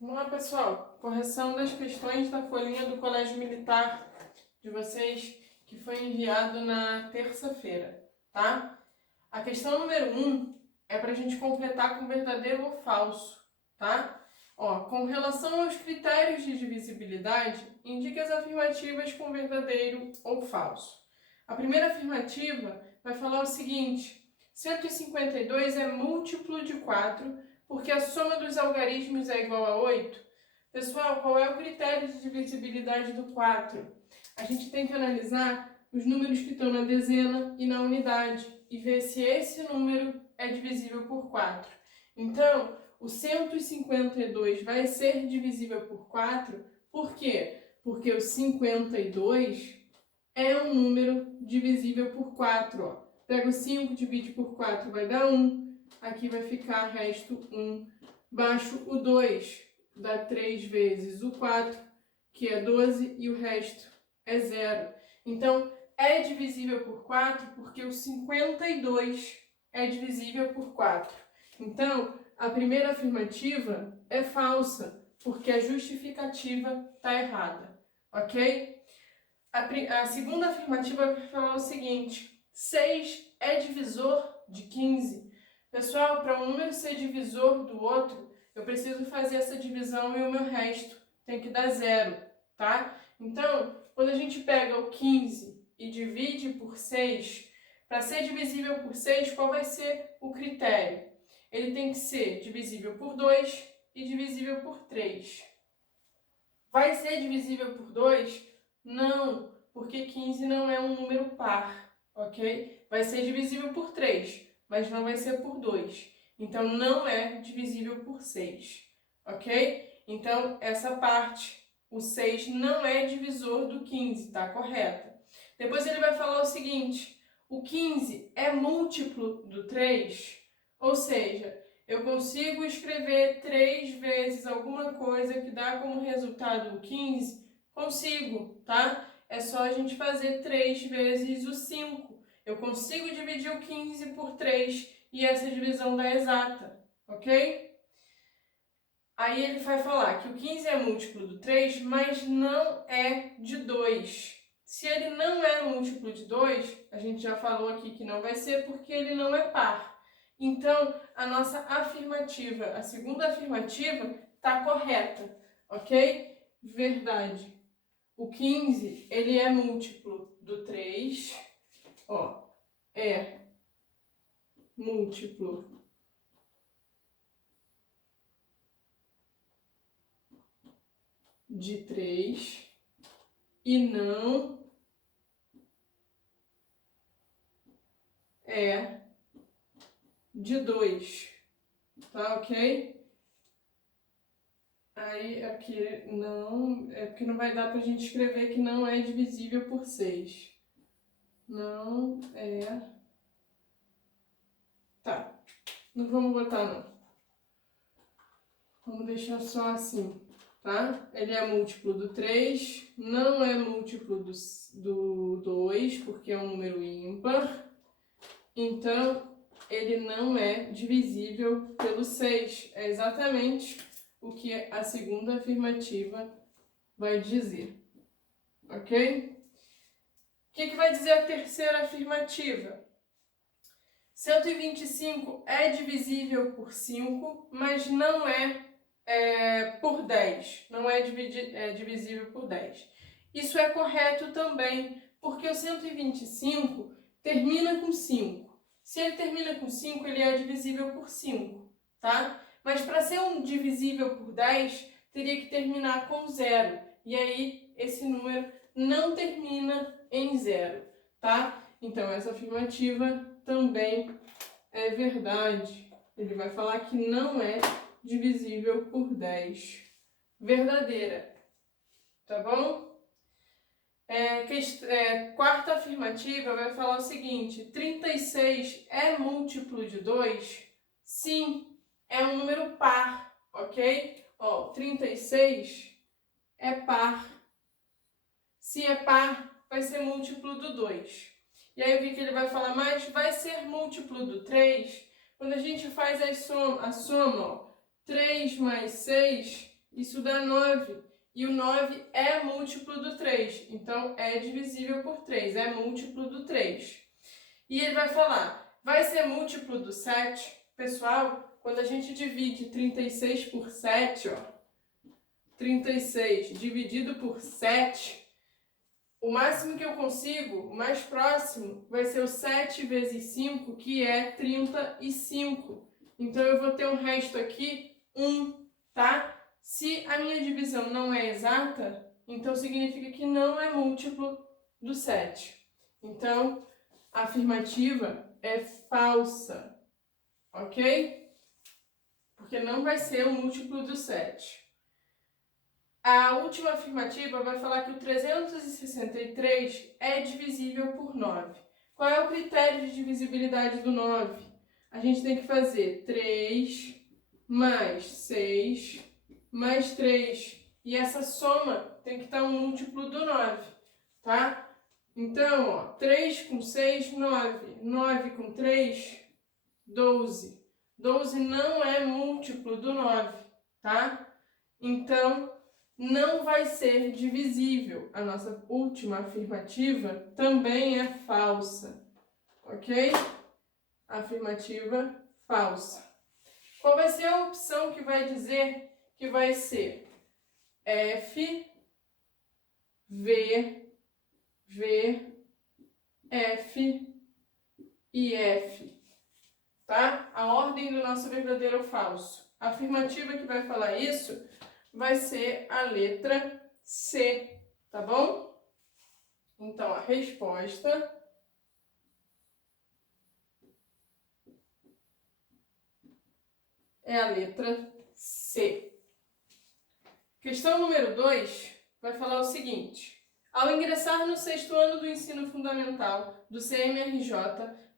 Vamos lá, pessoal. Correção das questões da folhinha do Colégio Militar de vocês que foi enviado na terça-feira, tá? A questão número 1 é para a gente completar com verdadeiro ou falso, tá? Ó, com relação aos critérios de divisibilidade, indique as afirmativas com verdadeiro ou falso. A primeira afirmativa vai falar o seguinte: 152 é múltiplo de 4 porque a soma dos algarismos é igual a 8. Pessoal, qual é o critério de divisibilidade do 4? A gente tem que analisar os números que estão na dezena e na unidade e ver se esse número é divisível por 4. Então, o 152 vai ser divisível por 4, por quê? Porque o 52 é um número divisível por 4. Ó. Pega o 5, divide por 4, vai dar 1. Aqui vai ficar resto 1. Baixo o 2, dá 3 vezes o 4, que é 12, e o resto é 0. Então, é divisível por 4 porque o 52 é divisível por 4. Então, a primeira afirmativa é falsa, porque a justificativa está errada, ok? A segunda afirmativa vai falar o seguinte: 6 é divisor de 15. Pessoal, para um número ser divisor do outro, eu preciso fazer essa divisão e o meu resto tem que dar 0, tá? Então, quando a gente pega o 15 e divide por 6, para ser divisível por 6, qual vai ser o critério? Ele tem que ser divisível por 2 e divisível por 3. Vai ser divisível por 2? Não, porque 15 não é um número par, ok? Vai ser divisível por 3, mas não vai ser por 2. Então, não é divisível por 6, ok? Então, essa parte, o 6 não é divisor do 15, tá correta? Depois ele vai falar o seguinte: o 15 é múltiplo do 3, ou seja, eu consigo escrever 3 vezes alguma coisa que dá como resultado o 15? Consigo, tá? É só a gente fazer 3 vezes o 5. Eu consigo dividir o 15 por 3 e essa divisão dá exata, ok? Aí ele vai falar que o 15 é múltiplo do 3, mas não é de 2. Se ele não é múltiplo de 2, a gente já falou aqui que não vai ser porque ele não é par. Então, a nossa afirmativa, a segunda afirmativa, está correta, ok? Verdade. O 15, ele é múltiplo do 3, ó, é múltiplo de 3 e não é de 2, tá ok? Aí aqui não, é porque não vai dar pra gente escrever que não é divisível por 6. Não é. Tá, não vamos botar não. Vamos deixar só assim, tá? Ele é múltiplo do 3, não é múltiplo do 2, porque é um número ímpar. Então, ele não é divisível pelo 6. É exatamente o que a segunda afirmativa vai dizer, ok? O que vai dizer a terceira afirmativa? 125 é divisível por 5, mas não é, por 10. Não é divisível por 10. Isso é correto também, porque o 125 termina com 5. Se ele termina com 5, ele é divisível por 5, tá? Mas para ser um divisível por 10, teria que terminar com 0. E aí, esse número não termina em 0, tá? Então, essa afirmativa também é verdade. Ele vai falar que não é divisível por 10. Verdadeira, tá bom? Quarta afirmativa vai falar o seguinte: 36 é múltiplo de 2? Sim, é um número par, ok? Ó, 36 é par. Se é par, vai ser múltiplo do 2. E aí o que ele vai falar mais? Vai ser múltiplo do 3. Quando a gente faz a soma, ó, 3 mais 6 isso dá 9. E o 9 é múltiplo do 3, então é divisível por 3, é múltiplo do 3. E ele vai falar, vai ser múltiplo do 7? Pessoal, quando a gente divide 36 por 7, ó, 36 dividido por 7, o máximo que eu consigo, o mais próximo, vai ser o 7 vezes 5, que é 35. Então, eu vou ter um resto aqui, 1, tá? Se a minha divisão não é exata, então significa que não é múltiplo do 7. Então, a afirmativa é falsa, ok? Porque não vai ser o múltiplo do 7. A última afirmativa vai falar que o 363 é divisível por 9. Qual é o critério de divisibilidade do 9? A gente tem que fazer 3 mais 6 mais 3. E essa soma tem que estar um múltiplo do 9, tá? Então, ó, 3 com 6, 9. 9 com 3, 12. 12 não é múltiplo do 9, tá? Então, não vai ser divisível. A nossa última afirmativa também é falsa, ok? Afirmativa falsa. Qual vai ser a opção que vai dizer que vai ser F, V, F e F, tá? A ordem do nosso verdadeiro ou falso. A afirmativa que vai falar isso vai ser a letra C, tá bom? Então, a resposta é a letra C. Questão número 2 vai falar o seguinte. Ao ingressar no 6º ano do ensino fundamental do CMRJ,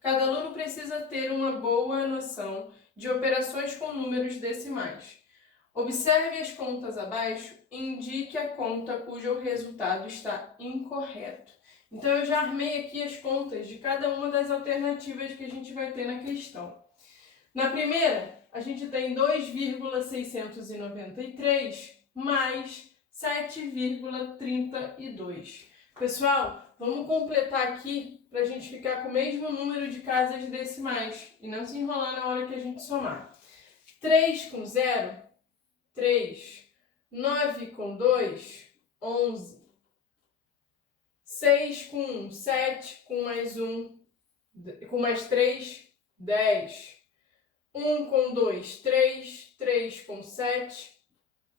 cada aluno precisa ter uma boa noção de operações com números decimais. Observe as contas abaixo e indique a conta cujo resultado está incorreto. Então, eu já armei aqui as contas de cada uma das alternativas que a gente vai ter na questão. Na primeira, a gente tem 2,693 mais 7,32. Pessoal, vamos completar aqui para a gente ficar com o mesmo número de casas decimais e não se enrolar na hora que a gente somar. 3 com 0, 3. 9 com 2, 11. 6 com 1, 7 com mais 1, com mais 3, 10. 1 com 2, 3. 3 com 7,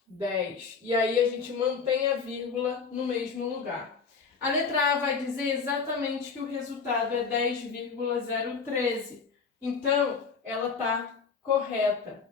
10. E aí a gente mantém a vírgula no mesmo lugar. A letra A vai dizer exatamente que o resultado é 10,013. Então, ela está correta.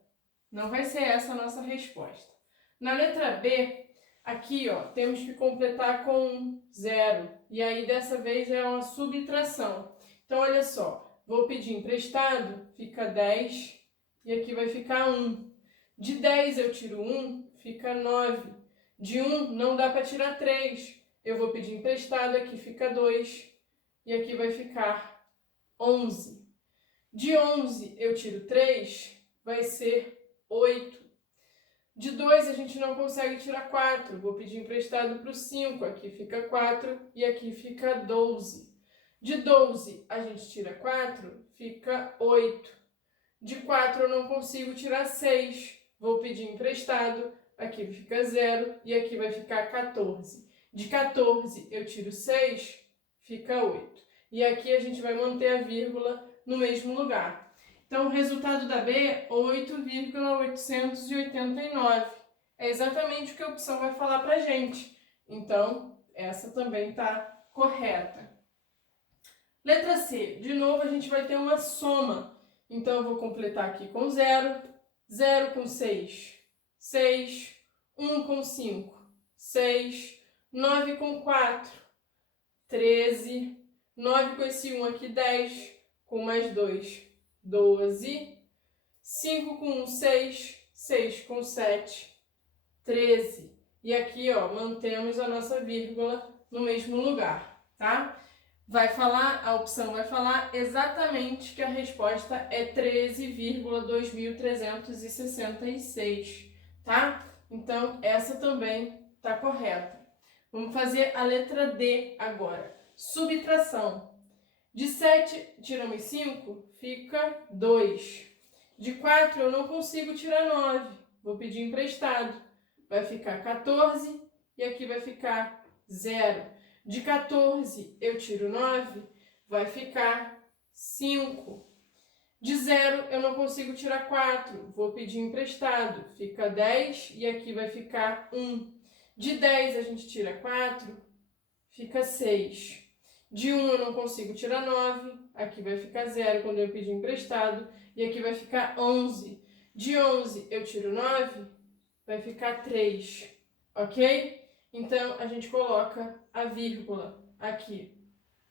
Não vai ser essa a nossa resposta. Na letra B, aqui ó, temos que completar com 0. E aí dessa vez é uma subtração. Então olha só, vou pedir emprestado, fica 10 e aqui vai ficar 1. De 10 eu tiro 1, fica 9. De 1 não dá para tirar 3. Eu vou pedir emprestado, aqui fica 2 e aqui vai ficar 11. De 11 eu tiro 3, vai ser 8. De 2 a gente não consegue tirar 4, vou pedir emprestado para o 5, aqui fica 4 e aqui fica 12. De 12 a gente tira 4, fica 8. De 4 eu não consigo tirar 6, vou pedir emprestado, aqui fica 0 e aqui vai ficar 14. De 14 eu tiro 6, fica 8. E aqui a gente vai manter a vírgula no mesmo lugar. Então, o resultado da B é 8,889. É exatamente o que a opção vai falar para a gente. Então, essa também está correta. Letra C. De novo, a gente vai ter uma soma. Então, eu vou completar aqui com 0. 0 com 6, 6. 1 com 5, 6. 9 com 4, 13. 9 com esse 1 aqui, 10. Com mais 2, 12, 5 com 1, 6, 6 com 7, 13. E aqui, ó, mantemos a nossa vírgula no mesmo lugar, tá? A opção vai falar exatamente que a resposta é 13,2366, tá? Então, essa também está correta. Vamos fazer a letra D agora. Subtração. De 7 tiramos 5, fica 2. De 4 eu não consigo tirar 9. Vou pedir emprestado. Vai ficar 14 e aqui vai ficar 0. De 14 eu tiro 9, vai ficar 5. De 0 eu não consigo tirar 4, vou pedir emprestado. Fica 10 e aqui vai ficar 1. De 10 a gente tira 4, fica 6. De 1 eu não consigo tirar 9, aqui vai ficar 0 quando eu pedir emprestado. E aqui vai ficar 11. De 11 eu tiro 9, vai ficar 3. Ok? Então, a gente coloca a vírgula aqui.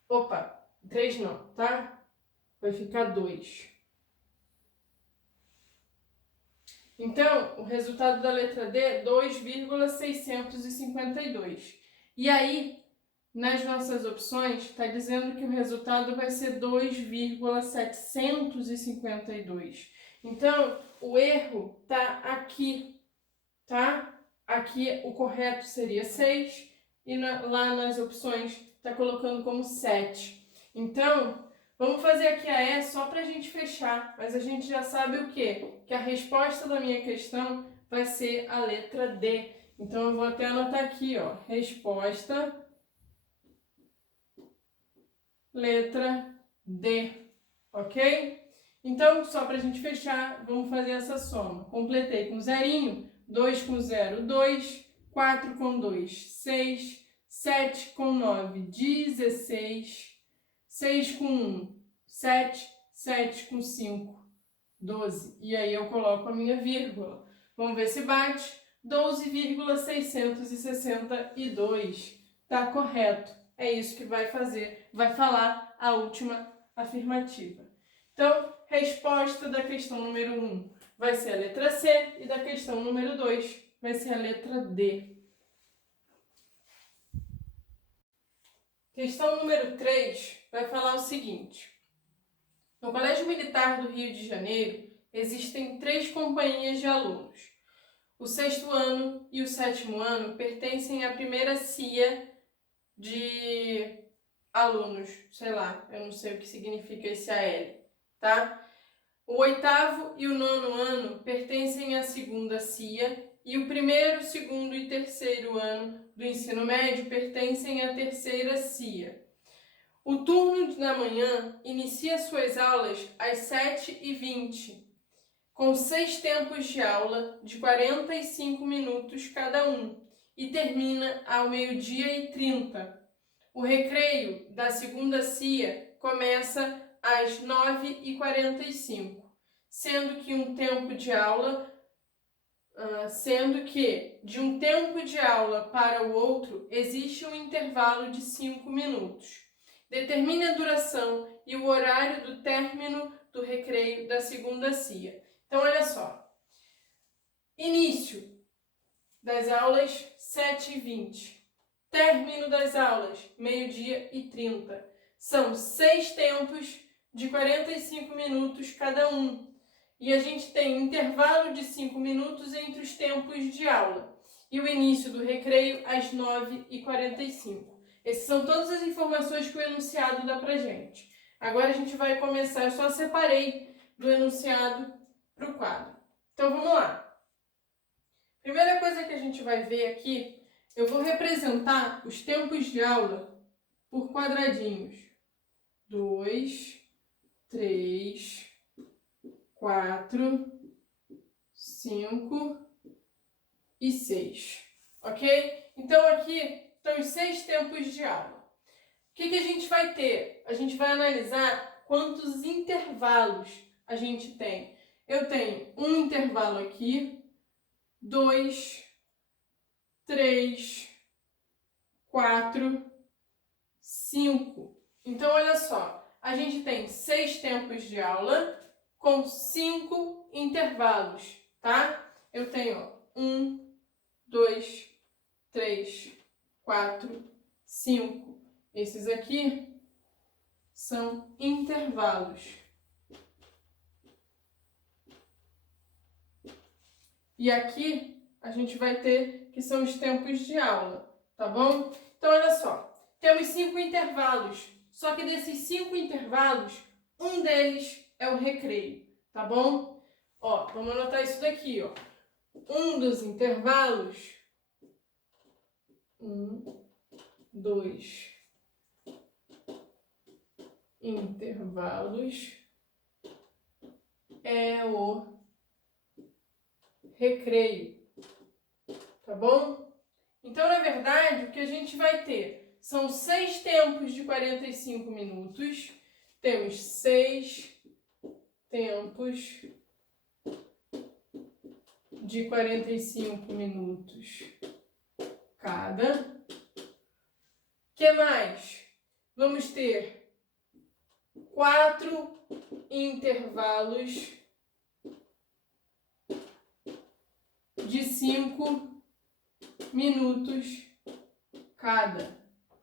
Opa, 3 não, tá? Vai ficar 2. Então, o resultado da letra D é 2,652. E aí, nas nossas opções, está dizendo que o resultado vai ser 2,752. Então, o erro está aqui, tá? Aqui o correto seria 6 e lá nas opções está colocando como 7. Então, vamos fazer aqui a E só para a gente fechar, mas a gente já sabe o quê? Que a resposta da minha questão vai ser a letra D. Então, eu vou até anotar aqui, ó, resposta, letra D, ok? Então, só para a gente fechar, vamos fazer essa soma. Completei com zerinho, 2 com 0, 2, 4 com 2, 6, 7 com 9, 16, 6 com 1, 7, 7 com 5, 12. E aí eu coloco a minha vírgula. Vamos ver se bate. 12,662. Tá correto. É isso que vai fazer, vai falar a última afirmativa. Então, resposta da questão número 1 vai ser a letra C e da questão número 2 vai ser a letra D. Questão número 3 vai falar o seguinte. No Colégio Militar do Rio de Janeiro, existem 3 companhias de alunos. O 6º ano e o 7º ano pertencem à primeira CIA de alunos, sei lá, eu não sei o que significa esse AL, tá? O 8º e o 9º ano pertencem à segunda CIA e o 1º, 2º e 3º ano do ensino médio pertencem à terceira CIA. O turno da manhã inicia suas aulas às 7h20, com 6 tempos de aula de 45 minutos cada um, e termina ao 12h30. O recreio da segunda CIA começa às 9h45, sendo que de um tempo de aula para o outro existe um intervalo de 5 minutos. Determine a duração e o horário do término do recreio da segunda CIA. Então, olha só. Início das aulas, 7h20. Término das aulas, 12h30. São 6 tempos de 45 minutos cada um. E a gente tem intervalo de 5 minutos entre os tempos de aula. E o início do recreio às 9h45. Essas são todas as informações que o enunciado dá pra gente. Agora a gente vai começar, eu só separei do enunciado para o quadro. Então vamos lá. Primeira coisa que a gente vai ver aqui, eu vou representar os tempos de aula por quadradinhos. 2, 3, 4, 5 e 6. Ok? Então aqui estão os 6 tempos de aula. O que a gente vai ter? A gente vai analisar quantos intervalos a gente tem. Eu tenho um intervalo aqui, 2, 3, 4, 5. Então, olha só, a gente tem 6 tempos de aula com 5 intervalos, tá? Eu tenho 1, 2, 3, 4, 5. Esses aqui são intervalos. E aqui a gente vai ter, que são os tempos de aula, tá bom? Então, olha só, temos 5 intervalos, só que desses 5 intervalos, um deles é o recreio, tá bom? Ó, vamos anotar isso daqui, ó. Um dos intervalos, 1, 2 intervalos é o recreio, tá bom? Então, na verdade, o que a gente vai ter são 6 tempos de 45 minutos, temos 6 tempos de 45 minutos cada. O que mais? Vamos ter 4 intervalos de 5 minutos cada.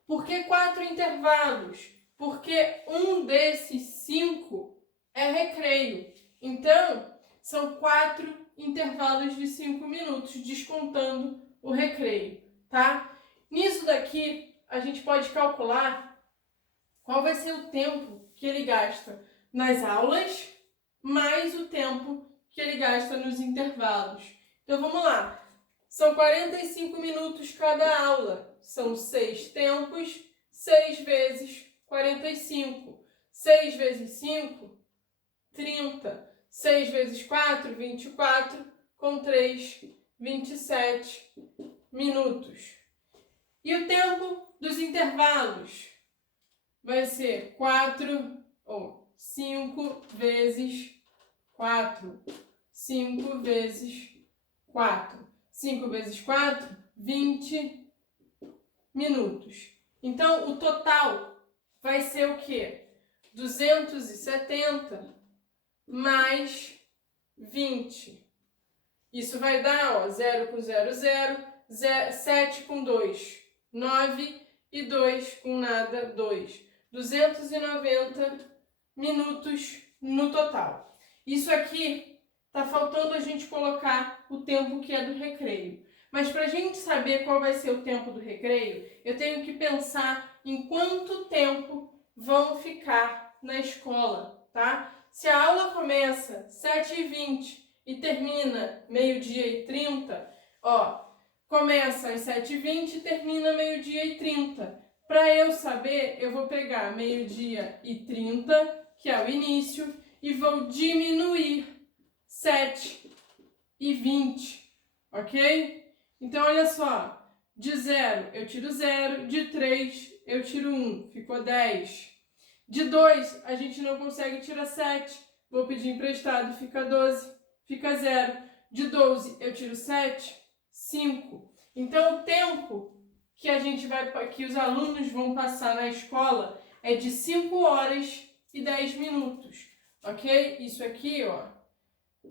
Por que 4 intervalos? Porque um desses 5 é recreio. Então, são 4 intervalos de 5 minutos, descontando o recreio, tá? Nisso daqui, a gente pode calcular qual vai ser o tempo que ele gasta nas aulas, mais o tempo que ele gasta nos intervalos. Então, vamos lá. São 45 minutos cada aula. São 6 tempos, 6 vezes 45. 6 vezes 5, 30. 6 vezes 4, 24. Com 3, 27 minutos. E o tempo dos intervalos vai ser 5 vezes 4. 5 vezes 4. 5 vezes 4, 20 minutos. Então, o total vai ser o quê? 270 mais 20. Isso vai dar, ó, 0 com 0, 0, 7 com 2, 9 e 2 com nada, 2. 290 minutos no total. Isso aqui tá faltando a gente colocar o tempo que é do recreio. Mas para a gente saber qual vai ser o tempo do recreio, eu tenho que pensar em quanto tempo vão ficar na escola, tá? Se a aula começa 7h20 e termina meio-dia e 30, ó, começa às 7h20 e termina meio-dia e 30. Para eu saber, eu vou pegar meio-dia e 30, que é o início, e vou diminuir 7h20, ok? Então, olha só, de 0 eu tiro 0, de 3 eu tiro 1, ficou 10. De 2 a gente não consegue tirar 7, vou pedir emprestado, fica 12, fica 0. De 12 eu tiro 7, 5. Então, o tempo que que os alunos vão passar na escola é de 5 horas e 10 minutos, ok? Isso aqui, ó,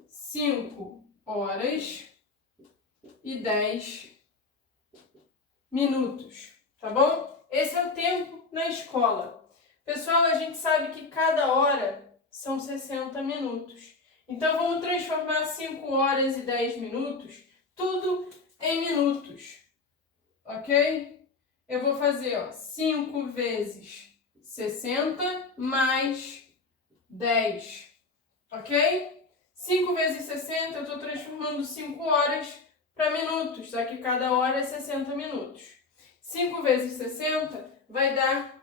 5 horas e 10 minutos, tá bom? Esse é o tempo na escola. Pessoal, a gente sabe que cada hora são 60 minutos. Então, vamos transformar 5 horas e 10 minutos tudo em minutos, ok? Eu vou fazer, ó, 5 vezes 60 mais 10, ok? 5 vezes 60, eu estou transformando 5 horas para minutos, já que cada hora é 60 minutos. 5 vezes 60 vai dar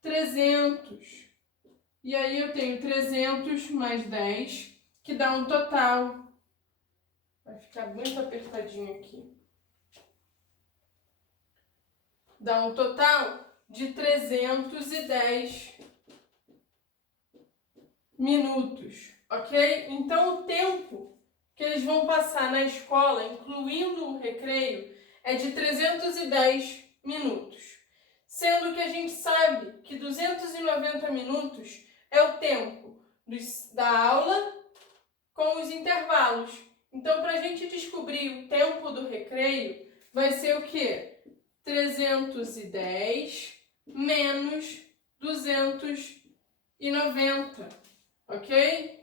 300. E aí eu tenho 300 mais 10, que dá um total. Vai ficar muito apertadinho aqui. Dá um total de 310 minutos, ok? Então, o tempo que eles vão passar na escola, incluindo o recreio, é de 310 minutos. Sendo que a gente sabe que 290 minutos é o tempo da aula com os intervalos. Então, para a gente descobrir o tempo do recreio, vai ser o quê? 310 menos 290, ok?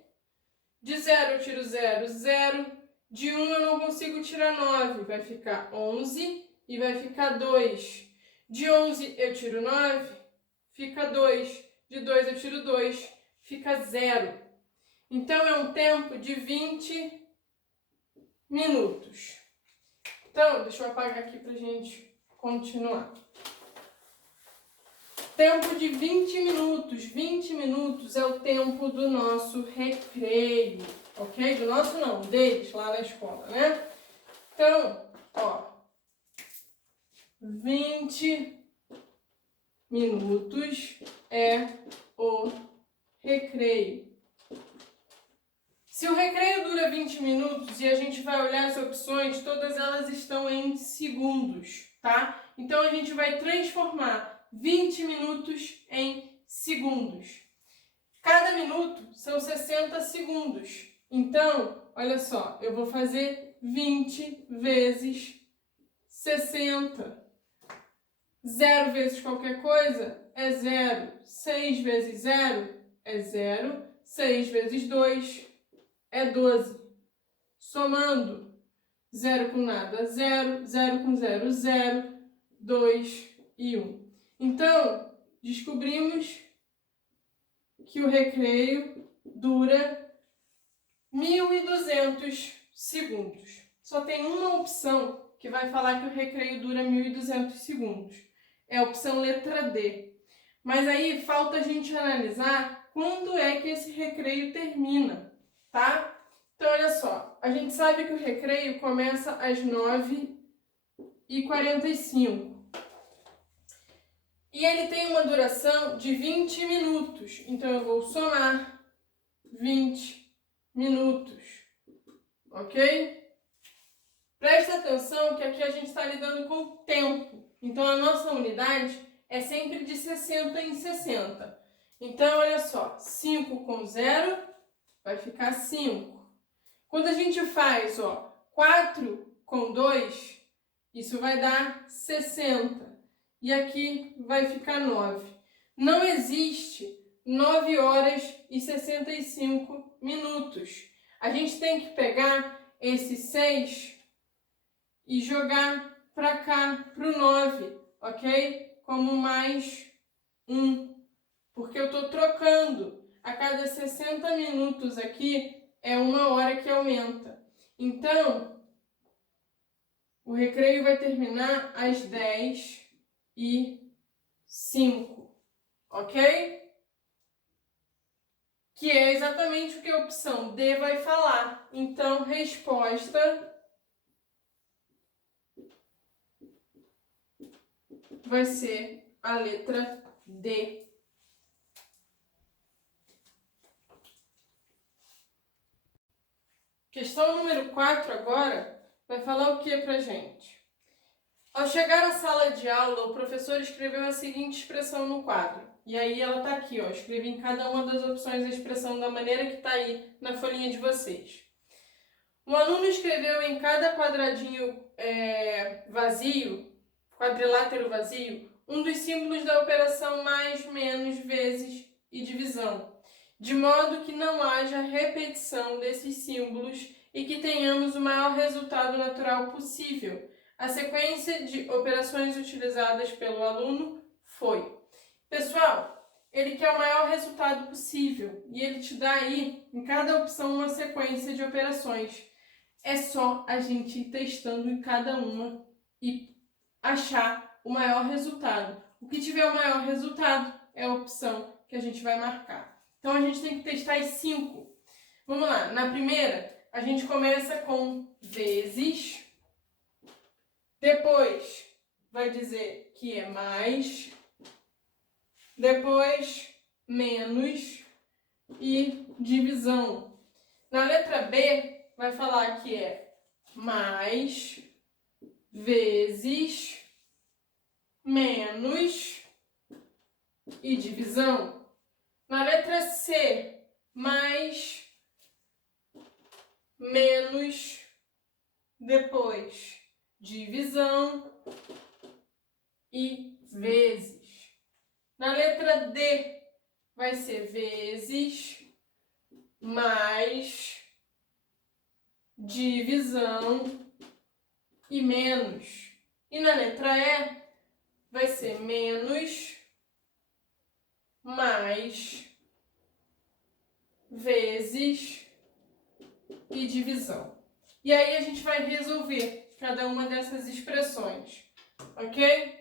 De 0 eu tiro 0, 0. De 1 eu não consigo tirar 9, vai ficar 11 e vai ficar 2. De 11 eu tiro 9, fica 2. De 2 eu tiro 2, fica 0. Então, é um tempo de 20 minutos. Então, deixa eu apagar aqui pra gente continuar. Tempo de 20 minutos. 20 minutos é o tempo do nosso recreio, ok? Do nosso não, deles lá na escola, né? Então, ó, 20 minutos é o recreio. Se o recreio dura 20 minutos e a gente vai olhar as opções, todas elas estão em segundos, tá? Então, a gente vai transformar 20 minutos em segundos. Cada minuto são 60 segundos. Então, olha só, eu vou fazer 20 vezes 60. 0 vezes qualquer coisa é 0. 6 vezes 0 é 0. 6 vezes 2 é 12. Somando, 0 com nada, 0. 0 com 0, 0. 2 e 1. Então, descobrimos que o recreio dura 1.200 segundos. Só tem uma opção que vai falar que o recreio dura 1.200 segundos. É a opção letra D. Mas aí falta a gente analisar quando é que esse recreio termina, tá? Então, olha só. A gente sabe que o recreio começa às 9h45. E ele tem uma duração de 20 minutos. Então, eu vou somar 20 minutos. Ok? Presta atenção que aqui a gente está lidando com tempo. Então, a nossa unidade é sempre de 60 em 60. Então, olha só. 5 com 0 vai ficar 5. Quando a gente faz, ó, 4 com 2, isso vai dar 60. E aqui vai ficar 9. Não existe 9 horas e 65 minutos. A gente tem que pegar esse 6 e jogar para cá, para o 9, ok? Como mais 1. Porque eu estou trocando. A cada 60 minutos aqui é 1 hora que aumenta. Então, o recreio vai terminar às 10h05, ok? Que é exatamente o que a opção D vai falar. Então, resposta vai ser a letra D. Questão número 4 agora vai falar o que pra gente? Ao chegar à sala de aula, o professor escreveu a seguinte expressão no quadro. E aí ela tá aqui, ó. Escrevi em cada uma das opções a expressão da maneira que tá aí na folhinha de vocês. O aluno escreveu em cada quadradinho vazio, quadrilátero vazio, um dos símbolos da operação mais, menos, vezes e divisão, de modo que não haja repetição desses símbolos e que tenhamos o maior resultado natural possível. A sequência de operações utilizadas pelo aluno foi. Pessoal, ele quer o maior resultado possível e ele te dá aí, em cada opção, uma sequência de operações. É só a gente ir testando em cada uma e achar o maior resultado. O que tiver o maior resultado é a opção que a gente vai marcar. Então, a gente tem que testar as 5. Vamos lá. Na primeira, a gente começa com vezes. Depois, vai dizer que é mais. Depois, menos e divisão. Na letra B, vai falar que é mais, vezes, menos e divisão. Na letra C, mais, menos, depois divisão e vezes. Na letra D, vai ser vezes, mais, divisão e menos. E na letra E vai ser menos, mais, vezes e divisão. E aí a gente vai resolver cada uma dessas expressões, ok?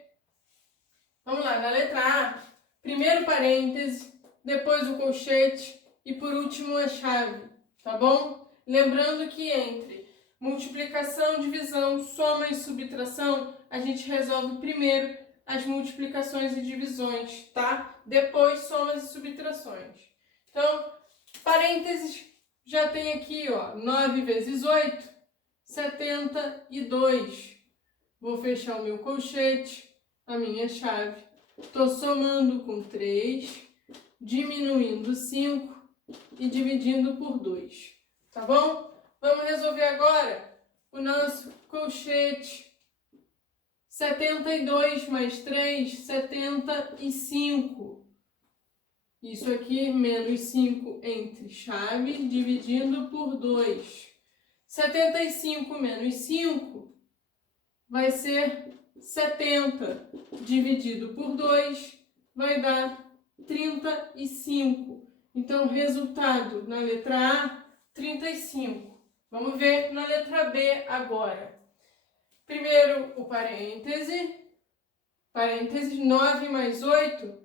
Vamos lá, na letra A, primeiro parêntese, depois o colchete e por último a chave, tá bom? Lembrando que entre multiplicação, divisão, soma e subtração, a gente resolve primeiro as multiplicações e divisões, tá? Depois somas e subtrações. Então, parênteses, já tem aqui, ó, 9 vezes 8, 72. Vou fechar o meu colchete, a minha chave. Estou somando com 3, diminuindo 5 e dividindo por 2, tá bom? Vamos resolver agora o nosso colchete. 72 mais 3, 75. Isso aqui, menos 5 entre chave, dividindo por 2. 75 menos 5 vai ser 70. Dividido por 2 vai dar 35. Então, resultado na letra A, 35. Vamos ver na letra B agora. Primeiro o parêntese. Parêntese, 9 mais 8,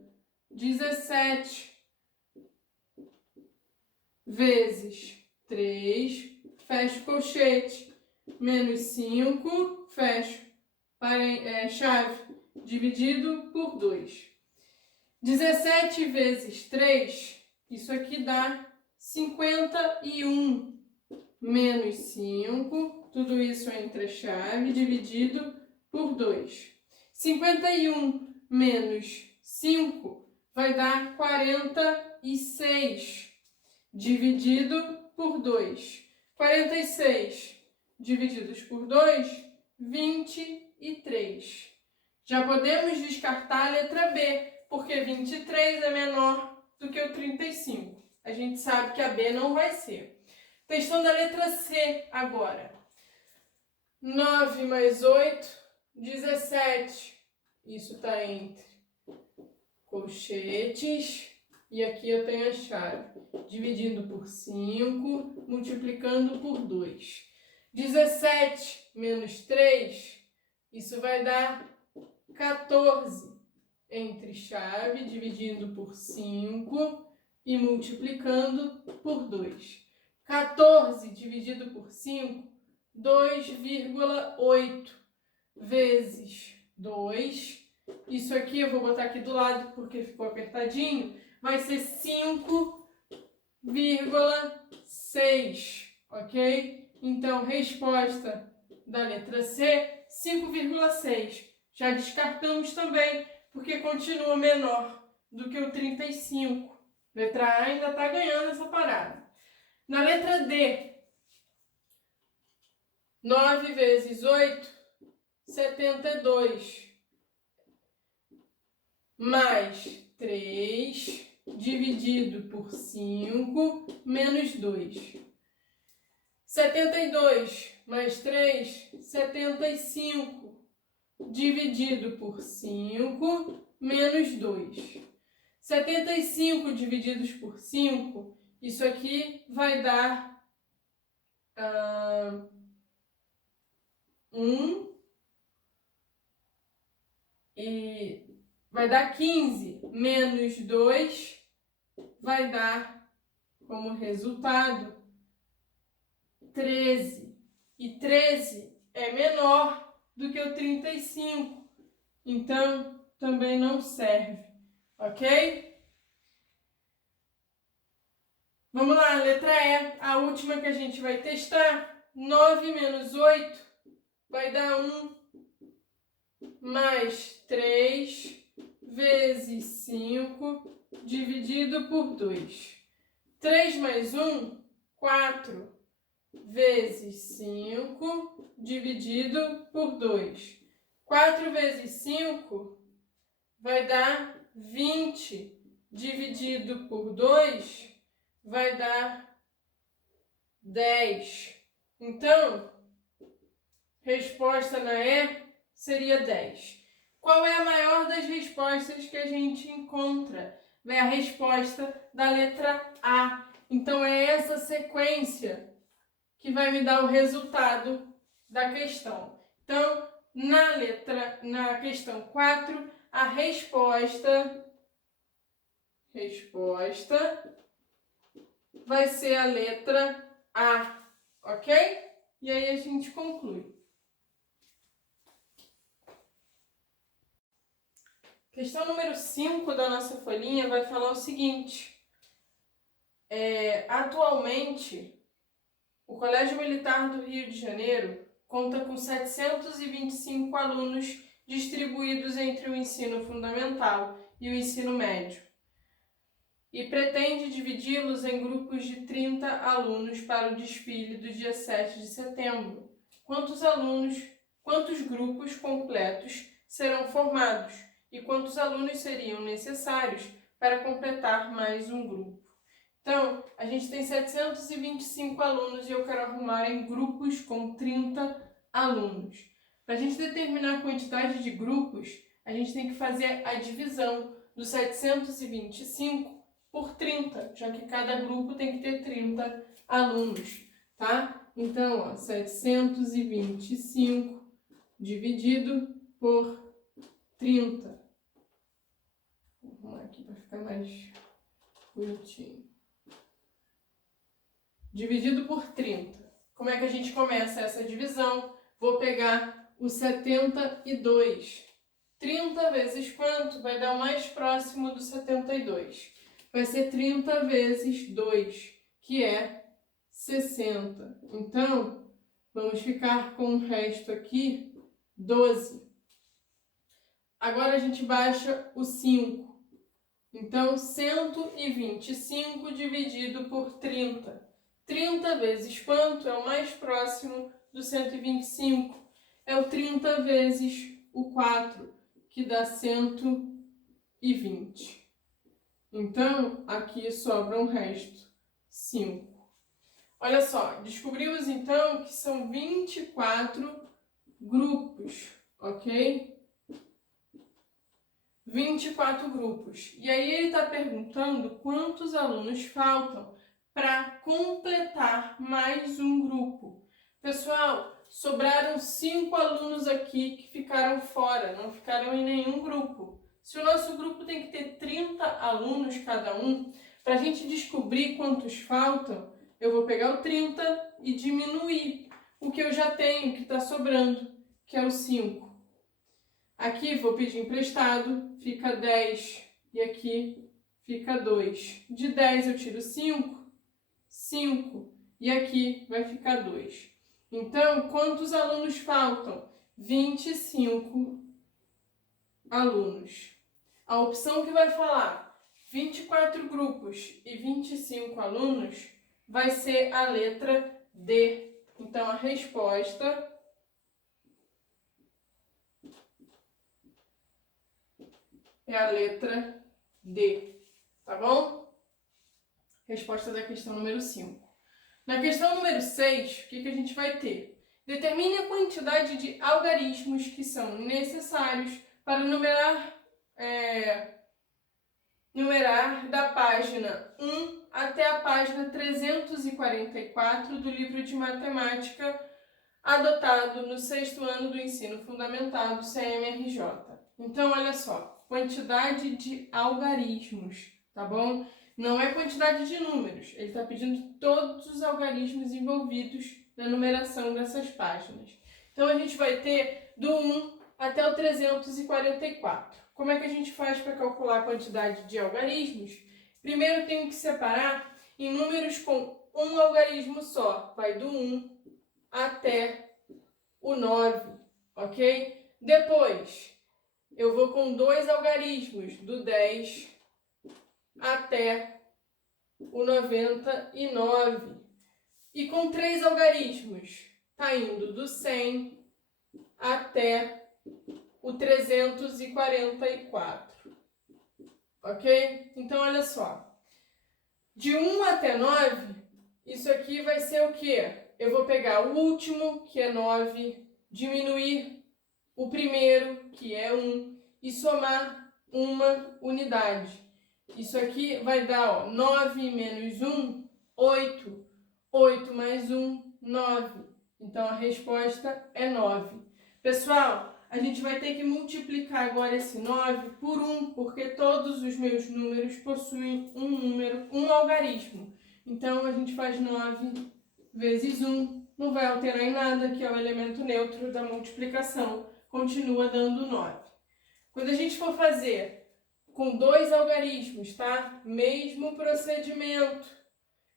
17. Vezes 3, fecho o colchete, menos 5, fecho chave, dividido por 2. 17 vezes 3, isso aqui dá 51, menos 5, tudo isso entre a chave, dividido por 2. 51 menos 5 vai dar 46. Dividido por 2. 46 divididos por 2, 23. Já podemos descartar a letra B, porque 23 é menor do que o 35. A gente sabe que a B não vai ser. Questão da letra C agora. 9 mais 8, 17. Isso está entre colchetes. E aqui eu tenho a chave, dividindo por 5, multiplicando por 2. 17 menos 3, isso vai dar 14. Entre chave, dividindo por 5 e multiplicando por 2. 14 dividido por 5, 2,8 vezes 2. Isso aqui eu vou botar aqui do lado porque ficou apertadinho. Vai ser 5,6, ok? Então, resposta da letra C, 5,6. Já descartamos também, porque continua menor do que o 35. Letra A ainda está ganhando essa parada. Na letra D, 9 vezes 8, 72. Mais 3 dividido por 5, menos 2. 72 mais 3, 75. Dividido por 5, menos 2. 75 divididos por 5, isso aqui vai dar 1 e vai dar 15, menos 2 vai dar como resultado 13. E 13 é menor do que o 35, então também não serve, ok? Vamos lá, letra E, a última que a gente vai testar. 9 menos 8 vai dar 1, mais 3 vezes 5, dividido por 2. 3 mais 1, 4, vezes 5, dividido por 2. 4 vezes 5 vai dar 20, dividido por 2 vai dar 10. Então, resposta na E seria 10. Qual é a maior das respostas que a gente encontra? É a resposta da letra A. Então, é essa sequência que vai me dar o resultado da questão. Então, na questão 4, a resposta vai ser a letra A, ok? E aí a gente conclui. Questão número 5 da nossa folhinha vai falar o seguinte. Atualmente, o Colégio Militar do Rio de Janeiro conta com 725 alunos distribuídos entre o ensino fundamental e o ensino médio e pretende dividi-los em grupos de 30 alunos para o desfile do dia 7 de setembro. Quantos grupos completos serão formados e quantos alunos seriam necessários para completar mais um grupo? Então, a gente tem 725 alunos e eu quero arrumar em grupos com 30 alunos. Para a gente determinar a quantidade de grupos, a gente tem que fazer a divisão dos 725 por 30, já que cada grupo tem que ter 30 alunos, tá? Então, 725 dividido por 30. Vamos lá aqui para ficar mais bonitinho. Dividido por 30. Como é que a gente começa essa divisão? Vou pegar o 72. 30 vezes quanto? Vai dar o mais próximo do 72. Vai ser 30 vezes 2, que é 60. Então, vamos ficar com o resto aqui, 12. Agora a gente baixa o 5. Então, 125 dividido por 30. 30 vezes quanto? É o mais próximo do 125. É o 30 vezes o 4, que dá 120. Então, aqui sobra um resto, 5. Olha só, descobrimos então que são 24 grupos, ok? 24 grupos. E aí ele está perguntando quantos alunos faltam para completar mais um grupo. Pessoal, sobraram 5 alunos aqui que ficaram fora, não ficaram em nenhum grupo. Se o nosso grupo tem que ter 30 alunos cada um, para a gente descobrir quantos faltam, eu vou pegar o 30 e diminuir o que eu já tenho, que está sobrando, que é o 5. Aqui vou pedir emprestado, fica 10 e aqui fica 2. De 10 eu tiro 5, 5 e aqui vai ficar 2. Então, quantos alunos faltam? 25 alunos. A opção que vai falar 24 grupos e 25 alunos vai ser a letra D. Então, a resposta é a letra D, tá bom? Resposta da questão número 5. Na questão número 6, o que a gente vai ter? Determine a quantidade de algarismos que são necessários para numerar da página 1 até a página 344 do livro de matemática adotado no 6º ano do ensino fundamental do CMRJ. Então, olha só, quantidade de algarismos, tá bom? Não é quantidade de números, ele está pedindo todos os algarismos envolvidos na numeração dessas páginas. Então, a gente vai ter do 1 até o 344. Como é que a gente faz para calcular a quantidade de algarismos? Primeiro, tenho que separar em números com um algarismo só. Vai do 1 até o 9, ok? Depois, eu vou com 2 algarismos, do 10 até o 99. E com 3 algarismos, tá indo do 100 até o 344. Ok? Então, olha só. De 1 até 9, isso aqui vai ser o quê? eu vou pegar o último, que é 9, diminuir o primeiro, que é 1, e somar uma unidade. Isso aqui vai dar, ó, 9 menos 1, 8. 8 mais 1, 9. Então, a resposta é 9. Pessoal, a gente vai ter que multiplicar agora esse 9 por 1, porque todos os meus números possuem um algarismo. Então, a gente faz 9 vezes 1, não vai alterar em nada, que é o elemento neutro da multiplicação, continua dando 9. Quando a gente for fazer com dois algarismos, tá? Mesmo procedimento.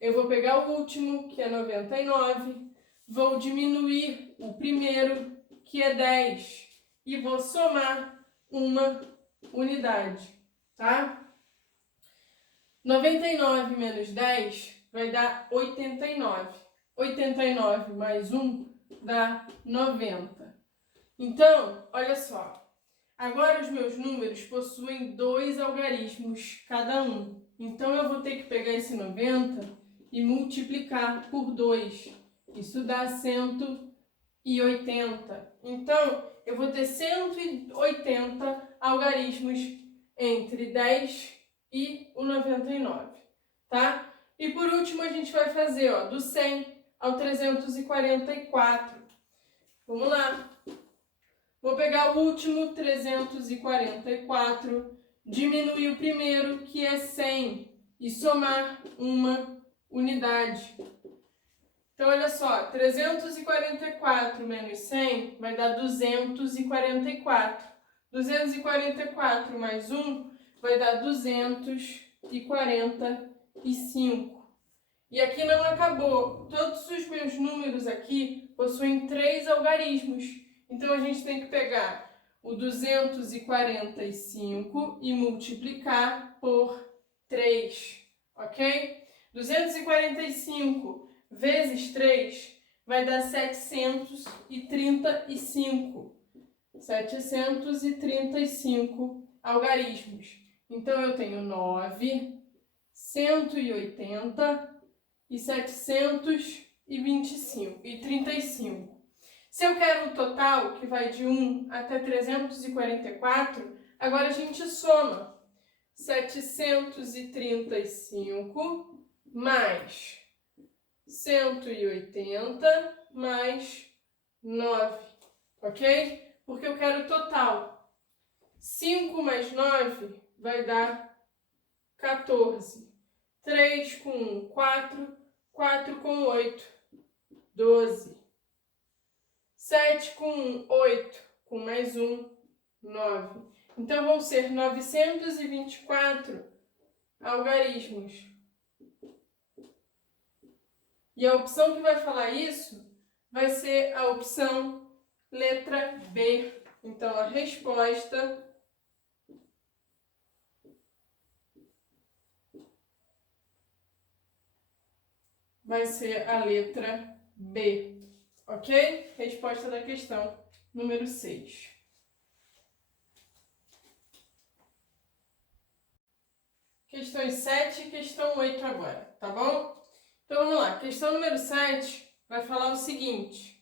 Eu vou pegar o último, que é 99, vou diminuir o primeiro, que é 10, e vou somar uma unidade, tá? 99 menos 10 vai dar 89. 89 mais 1 dá 90. Então, olha só. Agora os meus números possuem dois algarismos cada um. Então, eu vou ter que pegar esse 90 e multiplicar por 2. Isso dá 180. Então, eu vou ter 180 algarismos entre 10 e o 99, tá? E por último, a gente vai fazer, ó, do 100 ao 344. Vamos lá. Vou pegar o último, 344, diminuir o primeiro, que é 100, e somar uma unidade. Então, olha só, 344 menos 100 vai dar 244. 244 mais 1 vai dar 245. E aqui não acabou. Todos os meus números aqui possuem 3 algarismos. Então, a gente tem que pegar o 245 e multiplicar por 3, ok? 245 vezes 3 vai dar 735. 735 algarismos. Então, eu tenho 9, 180 e 735. Se eu quero o total, que vai de 1 até 344, agora a gente soma 735 mais 180 mais 9, ok? Porque eu quero o total. 5 mais 9 vai dar 14. 3 com 1, 4. 4 com 8, 12. 7 com 1, 8. Com mais 1, 9. Então, vão ser 924 algarismos. E a opção que vai falar isso vai ser a opção letra B. Então, a resposta vai ser a letra B. Ok? Resposta da questão número 6. Questões 7 e questão 8 agora, tá bom? Então, vamos lá. Questão número 7 vai falar o seguinte.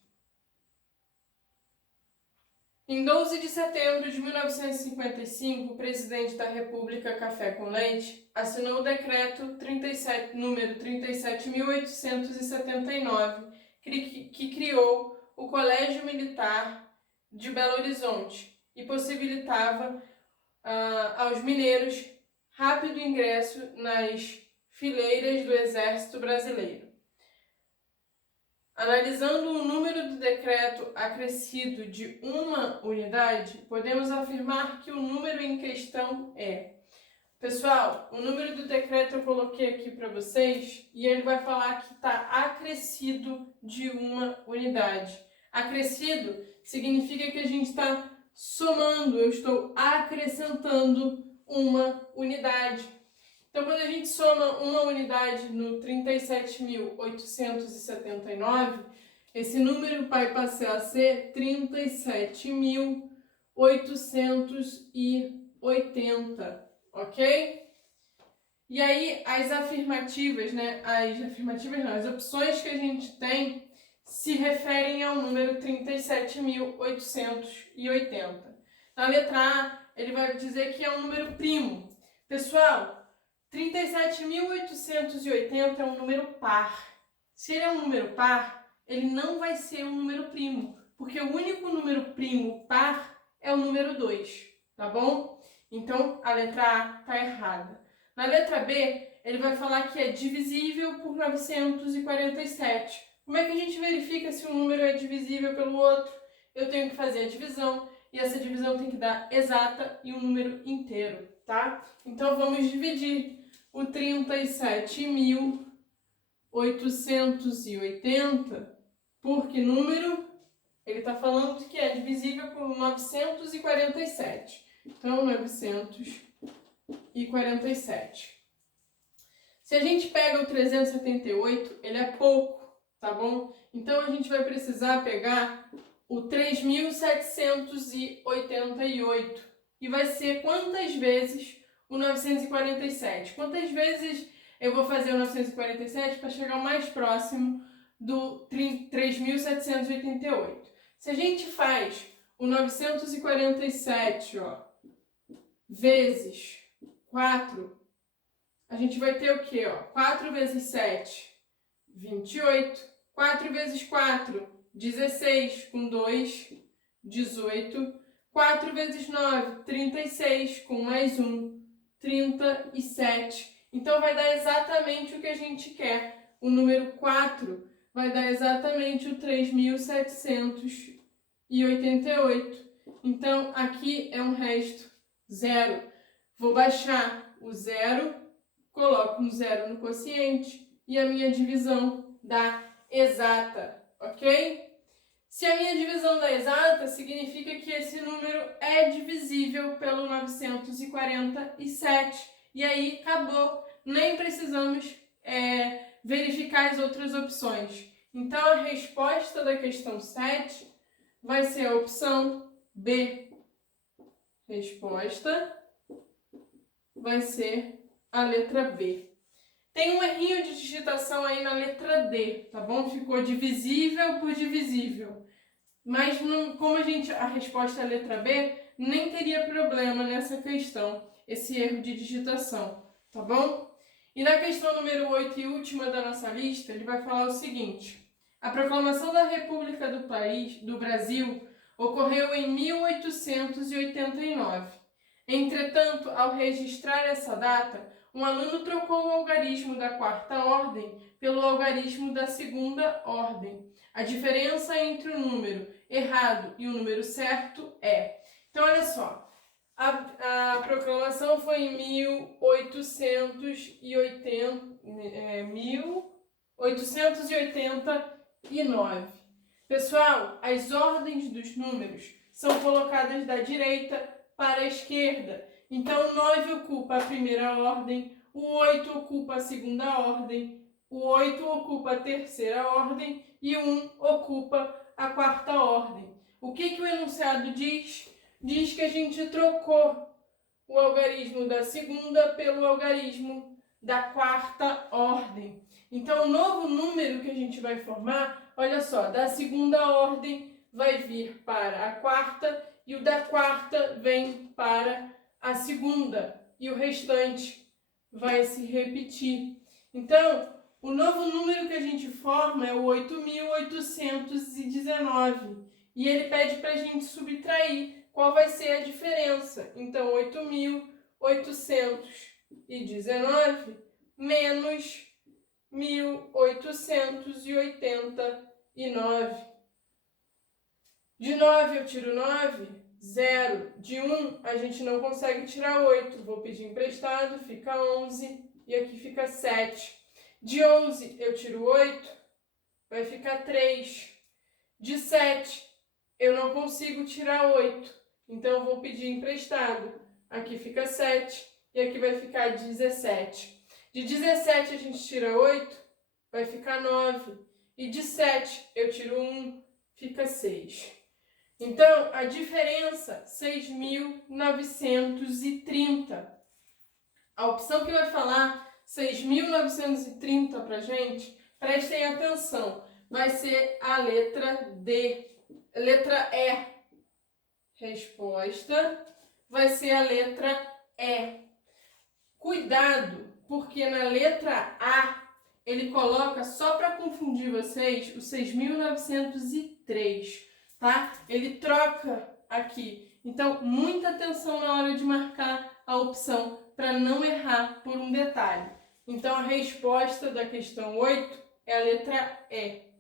Em 12 de setembro de 1955, o presidente da República Café com Leite assinou o decreto número 37.879, que criou o Colégio Militar de Belo Horizonte e possibilitava aos mineiros rápido ingresso nas fileiras do Exército Brasileiro. Analisando o número do decreto acrescido de uma unidade, podemos afirmar que o número em questão é... Pessoal, o número do decreto eu coloquei aqui para vocês e ele vai falar que está acrescido de uma unidade. Acrescido significa que a gente está somando, eu estou acrescentando uma unidade. Então, quando a gente soma uma unidade no 37.879, esse número vai passar a ser 37.880, ok? E aí, as opções que a gente tem se referem ao número 37.880. Na letra A, ele vai dizer que é um número primo. Pessoal, 37.880 é um número par. Se ele é um número par, ele não vai ser um número primo, porque o único número primo par é o número 2, tá bom? Então, a letra A está errada. Na letra B, ele vai falar que é divisível por 947. Como é que a gente verifica se um número é divisível pelo outro? Eu tenho que fazer a divisão, e essa divisão tem que dar exata e um número inteiro, tá? Então, vamos dividir o 37.880 por que número? Ele está falando que é divisível por 947. Então, 947. Se a gente pega o 378, ele é pouco, tá bom? Então, a gente vai precisar pegar o 3.788. E vai ser quantas vezes o 947? Quantas vezes eu vou fazer o 947 para chegar o mais próximo do 3.788? Se a gente faz o 947, vezes 4, a gente vai ter o quê? 4 vezes 7, 28. 4 vezes 4, 16. Com 2, 18. 4 vezes 9, 36. Com mais 1, 37. Então, vai dar exatamente o que a gente quer. O número 4 vai dar exatamente o 3.788. Então, aqui é um resto zero. Vou baixar o zero, coloco um zero no quociente e a minha divisão dá exata, ok? Se a minha divisão dá exata, significa que esse número é divisível pelo 947. E aí, acabou. Nem precisamos verificar as outras opções. Então, a resposta da questão 7 vai ser a opção B. Resposta vai ser a letra B. Tem um errinho de digitação aí na letra D, tá bom? Ficou divisível por divisível. Mas como a resposta é a letra B, nem teria problema nessa questão, esse erro de digitação, tá bom? E na questão número 8 e última da nossa lista, ele vai falar o seguinte: a proclamação da República do Brasil ocorreu em 1889. Entretanto, ao registrar essa data, um aluno trocou o algarismo da quarta ordem pelo algarismo da segunda ordem. A diferença entre o número errado e o número certo é... Então, olha só. A proclamação foi em 1889. Pessoal, as ordens dos números são colocadas da direita para a esquerda. Então, o 9 ocupa a primeira ordem, o 8 ocupa a segunda ordem, o 8 ocupa a terceira ordem e o 1 ocupa a quarta ordem. O que o enunciado diz? Diz que a gente trocou o algarismo da segunda pelo algarismo da quarta ordem. Então, o novo número que a gente vai formar, olha só, da segunda ordem vai vir para a quarta e o da quarta vem para a segunda e o restante vai se repetir. Então, o novo número que a gente forma é o 8.819 e ele pede para a gente subtrair qual vai ser a diferença. Então, 8.819 menos 1.889. De 9 eu tiro 9, 0. De 1 a gente não consegue tirar 8. Vou pedir emprestado, fica 11 e aqui fica 7. De 11 eu tiro 8, vai ficar 3. De 7 eu não consigo tirar 8, então eu vou pedir emprestado. Aqui fica 7 e aqui vai ficar 17. De 17 a gente tira 8, vai ficar 9. E de 7 eu tiro 1, fica 6. Então, a diferença, 6.930. A opção que vai falar 6.930 para a gente, prestem atenção. vai ser a letra D. Letra E. Resposta vai ser a letra E. Cuidado, porque na letra A ele coloca, só para confundir vocês, o 6.903, tá? Ele troca aqui. Então, muita atenção na hora de marcar a opção para não errar por um detalhe. Então, a resposta da questão 8 é a letra E.